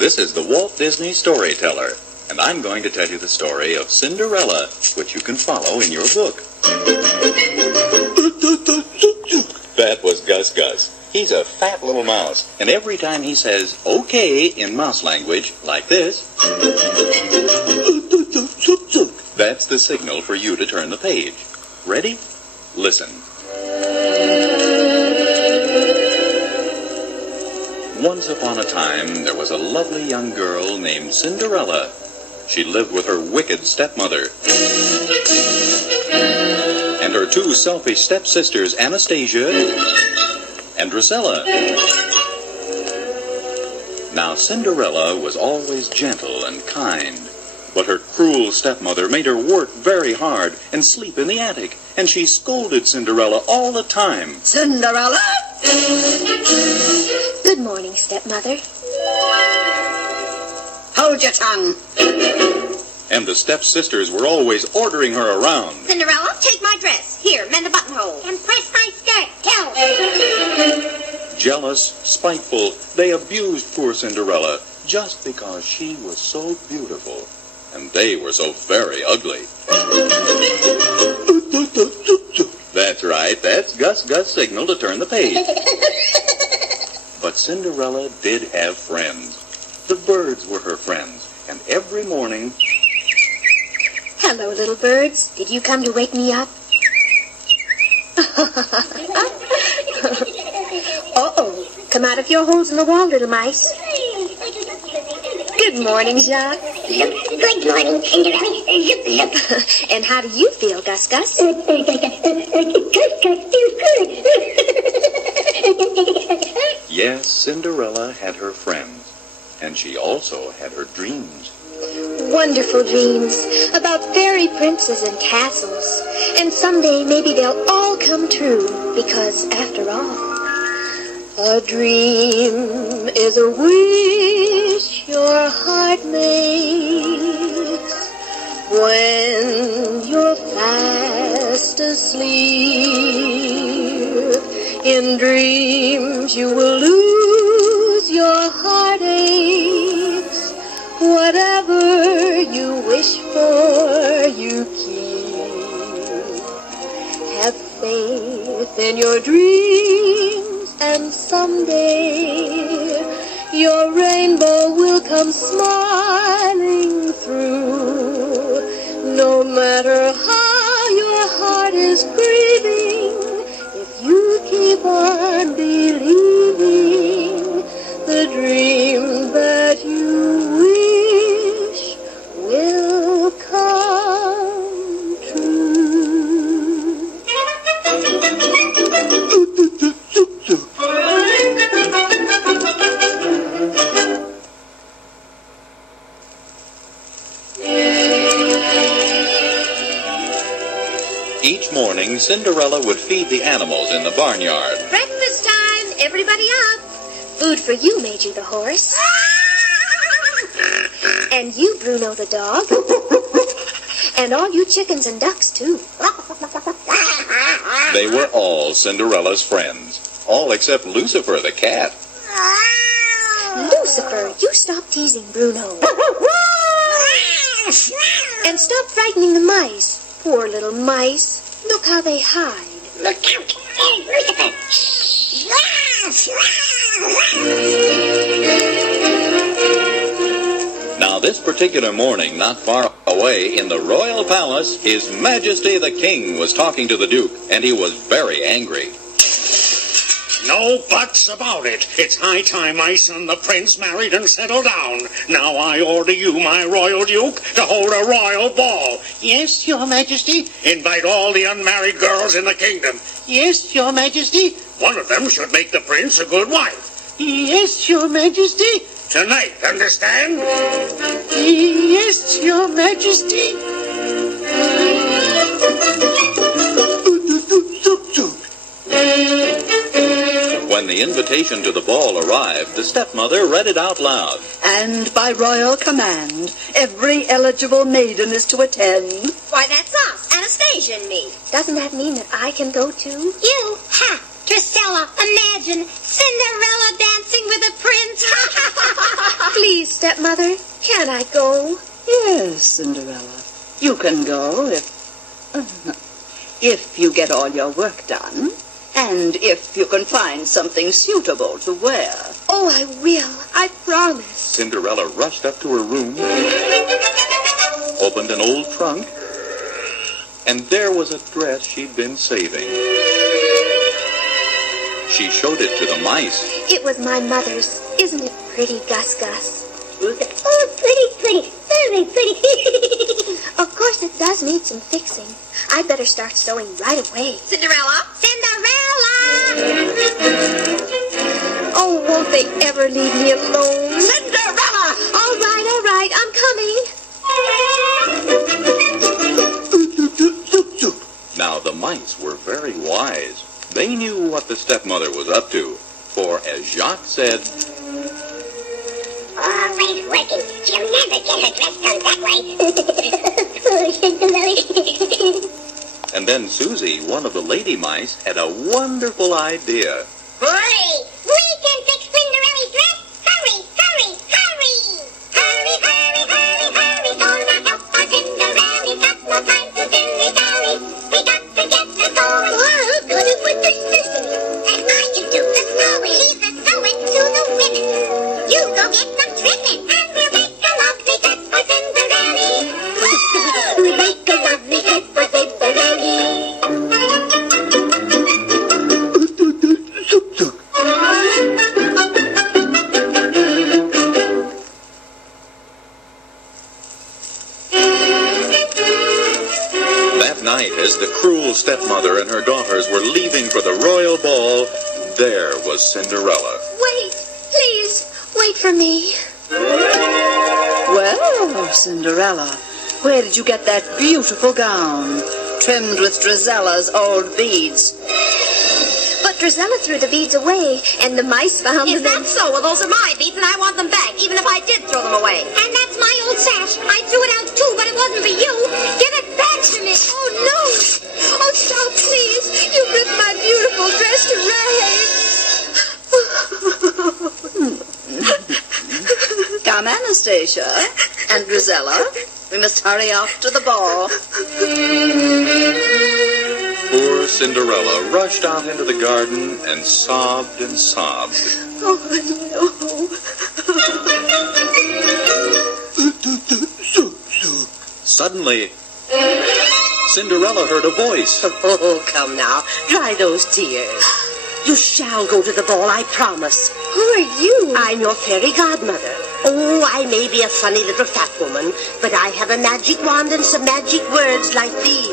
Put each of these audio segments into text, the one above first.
This is the Walt Disney Storyteller, and I'm going to tell you the story of Cinderella, which you can follow in your book. That was Gus Gus. He's a fat little mouse, and every time he says okay in mouse language, like this, that's the signal for you to turn the page. Ready? Listen. Once upon a time, there was a lovely young girl named Cinderella. She lived with her wicked stepmother and her two selfish stepsisters, Anastasia and Drusilla. Now, Cinderella was always gentle and kind, but her cruel stepmother made her work very hard and sleep in the attic, and she scolded Cinderella all the time. Cinderella? Good morning, stepmother. Hold your tongue. And the stepsisters were always ordering her around. Cinderella, take my dress. Here, mend the buttonhole. And press my skirt. Go. Jealous, spiteful, they abused poor Cinderella just because she was so beautiful. And they were so very ugly. That's right, that's Gus Gus' signal to turn the page. But Cinderella did have friends. The birds were her friends, and every morning... Hello, little birds. Did you come to wake me up? Uh-oh. Come out of your holes in the wall, little mice. Good morning, Jacques. Good morning, Cinderella. And how do you feel, Gus Gus? Gus feels good. Yes, Cinderella had her friends, and she also had her dreams. Wonderful dreams about fairy princes and castles. And someday maybe they'll all come true, because after all, a dream is a wish your heart makes when you're fast asleep. In dreams you will lose your heartaches. Whatever you wish for, you keep. Have faith in your dreams, and someday your rainbow will come smiling through. No matter how your heart is grieving, if you keep on believing, the dream that you wish will come true. Each morning, Cinderella would feed the animals in the barnyard. Breakfast time. Everybody up. Food for you, Major the horse. And you, Bruno the dog. And all you chickens and ducks, too. They were all Cinderella's friends, all except Lucifer the cat. Lucifer, you stop teasing Bruno. And stop frightening the mice. Poor little mice. Look how they hide. Look out. Lucifer. Now, this particular morning, not far away in the royal palace, His Majesty the King was talking to the Duke, and he was very angry. No buts about it. It's high time my son the prince married and settled down. Now I order you, my royal duke, to hold a royal ball. Yes, your majesty. Invite all the unmarried girls in the kingdom. Yes, your majesty. One of them should make the prince a good wife. Yes, your majesty. Tonight, understand? Yes, your majesty. When the invitation to the ball arrived, the stepmother read it out loud. And by royal command, every eligible maiden is to attend. Why, that's us, Anastasia and me. Doesn't that mean that I can go too? You have Drusilla, imagine Cinderella dancing with a prince. Please, stepmother, can't I go? Yes, Cinderella. You can go if you get all your work done, and if you can find something suitable to wear. Oh, I will. I promise. Cinderella rushed up to her room, opened an old trunk, and there was a dress she'd been saving. She showed it to the mice. It was my mother's. Isn't it pretty, Gus Gus? Oh, pretty, very pretty. Of course it does need some fixing. I'd better start sewing right away. Cinderella! Oh, won't they ever leave me alone? Cinderella! All right, I'm coming. Now the mice were very wise. They knew what the stepmother was up to, for as Jacques said, always working. She'll never get her dress done that way. Poor Cinderella. and then Susie, one of the lady mice, had a wonderful idea. Hurry! We can fix Cinderella's dress! Hurry! Hurry! Gonna help our Cinderella. Got no time to dilly-dally. We got to get the going. Well, good as with the sesame. And I can do the sewing. Leave the sewing to the women. You go get some trimming, and we'll make a lovely dress for Cinderella. We'll make a lovely dress for Cinderella. That night, as the cruel stepmother and her daughters were leaving for the royal ball, there was Cinderella. Wait, please, wait for me. Well, Cinderella, where did you get that beautiful gown, trimmed with Drusilla's old beads? But Drusilla threw the beads away, and the mice found Is them. that so? Well, those are my beads, and I want them back, even if I did throw them away. And that's my old sash. I threw it out, too, but it wasn't for you. Give it back to me. Oh, no! Oh, stop, please! You ripped my beautiful dress to rags! Come, Anastasia and Drusilla. We must hurry off to the ball. Poor Cinderella rushed out into the garden and sobbed and sobbed. Oh, Suddenly, Cinderella heard a voice. Oh, come now. Dry those tears. You shall go to the ball, I promise. Who are you? I'm your fairy godmother. Oh, I may be a funny little fat woman, but I have a magic wand and some magic words like these.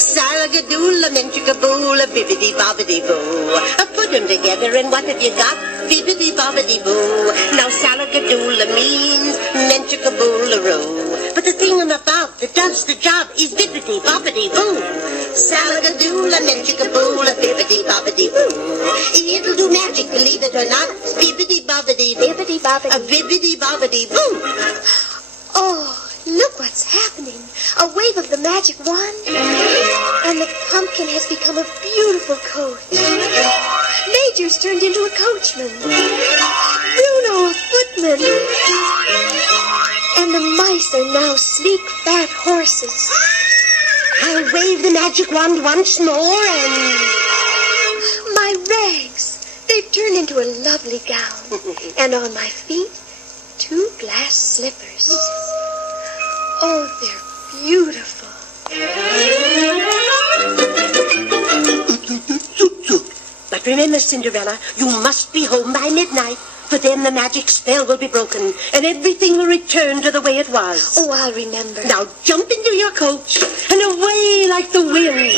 Salagadoola, menchikaboola, bibbidi-bobbidi-boo. Put them together and what have you got? Bibbidi-bobbidi-boo. Now salagadoola means menchikaboola-roo. But the thing-em-about that does the job is bibbidi-bobbidi-boo. Salagadoola, menchikaboola, bibbidi-bobbidi-boo. It'll do magic, believe it or not. Bibbidi-bobbidi-boo. Bibbidi-bobbidi. Bibbidi-bobbidi-boo. Oh, look what's happening. A wave of the magic wand, and the pumpkin has become a beautiful coat. Major's turned into a coachman. Bruno, a footman. And the mice are now sleek, fat horses. I'll wave the magic wand once more and... My rags, they've turned into a lovely gown. And on my feet, 2 glass slippers. Oh, they're beautiful. But remember, Cinderella, you must be home by midnight, for then the magic spell will be broken, and everything will return to the way it was. Oh, I'll remember. Now jump into your coach, and away like the wind.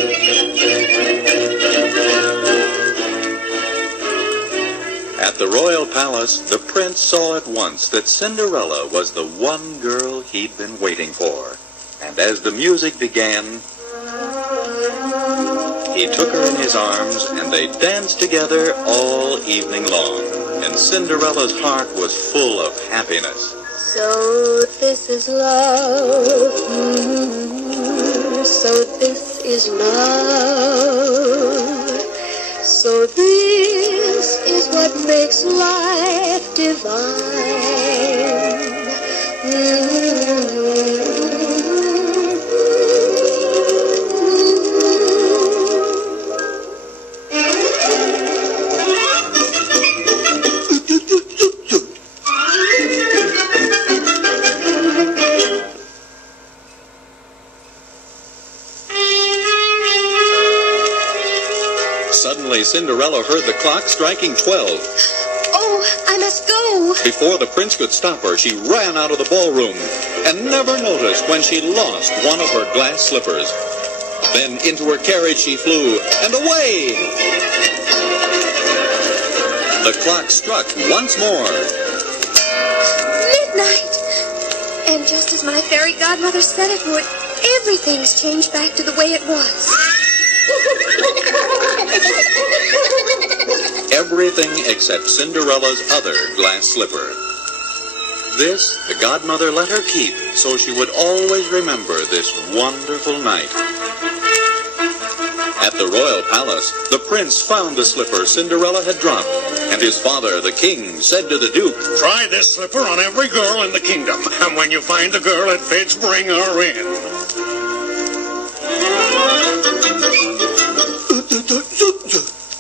At the royal palace, the prince saw at once that Cinderella was the one girl he'd been waiting for. And as the music began, he took her in his arms, and they danced together all evening long. And Cinderella's heart was full of happiness. So this is love. So this is love. So this is what makes life divine. Suddenly, Cinderella heard the clock striking 12. Oh, I must go. Before the prince could stop her, she ran out of the ballroom and never noticed when she lost one of her glass slippers. Then into her carriage she flew, and away! The clock struck once more. Midnight! And just as my fairy godmother said it would, everything's changed back to the way it was. Everything except Cinderella's other glass slipper. This the godmother let her keep, so she would always remember this wonderful night. At the royal palace, the prince found the slipper Cinderella had dropped, and his father, the king, said to the duke, Try this slipper on every girl in the kingdom, and when you find the girl it fits, bring her in.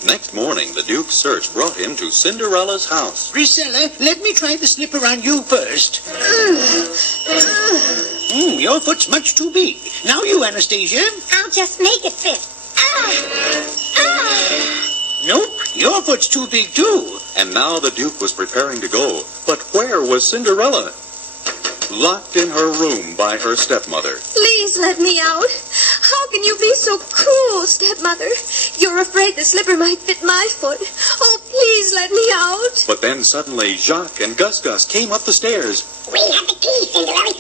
Next morning, the duke's search brought him to Cinderella's house. Priscilla, let me try the slipper on you first. Your foot's much too big. Now you, Anastasia. I'll just make it fit. Nope, your foot's too big too. And now the duke was preparing to go. But where was Cinderella? Locked in her room by her stepmother. Please let me out. How can you be so cruel, stepmother? You're afraid the slipper might fit my foot. Oh, please let me out. But then suddenly Jacques and Gus came up the stairs. We have the key, Cinderella.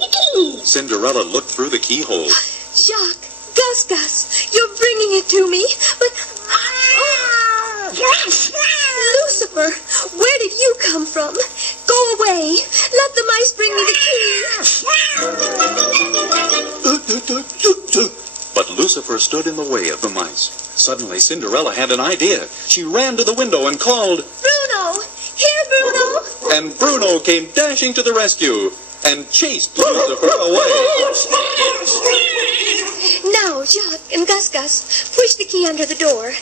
The key. Cinderella looked through the keyhole. Jacques, Gus, you're bringing it to me, but... Lucifer, where did you come from? Go away. Let the mice bring me the key. But Lucifer stood in the way of the mice. Suddenly, Cinderella had an idea. She ran to the window and called, Bruno! Here, Bruno! And Bruno came dashing to the rescue and chased Lucifer away. Now, Jacques and Gus, push the key under the door.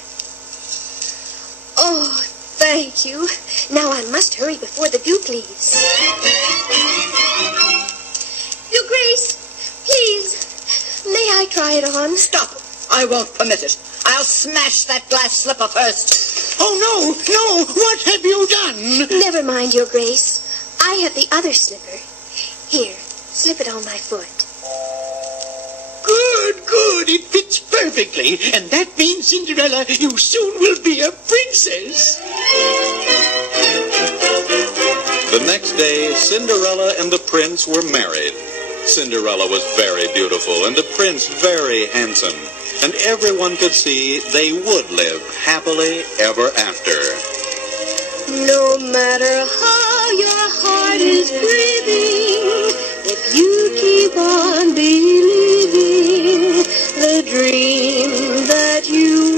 Oh, thank you. Now I must hurry before the Duke leaves. Your Grace, please, may I try it on? Stop! I won't permit it. I'll smash that glass slipper first. Oh, no, what have you done? Never mind, Your Grace. I have the other slipper. Here, slip it on my foot. Good, it fits perfectly. And that means, Cinderella, you soon will be a princess. The next day, Cinderella and the prince were married. Cinderella was very beautiful and the prince very handsome. And everyone could see they would live happily ever after. No matter how your heart is grieving, if you keep on believing, the dream that you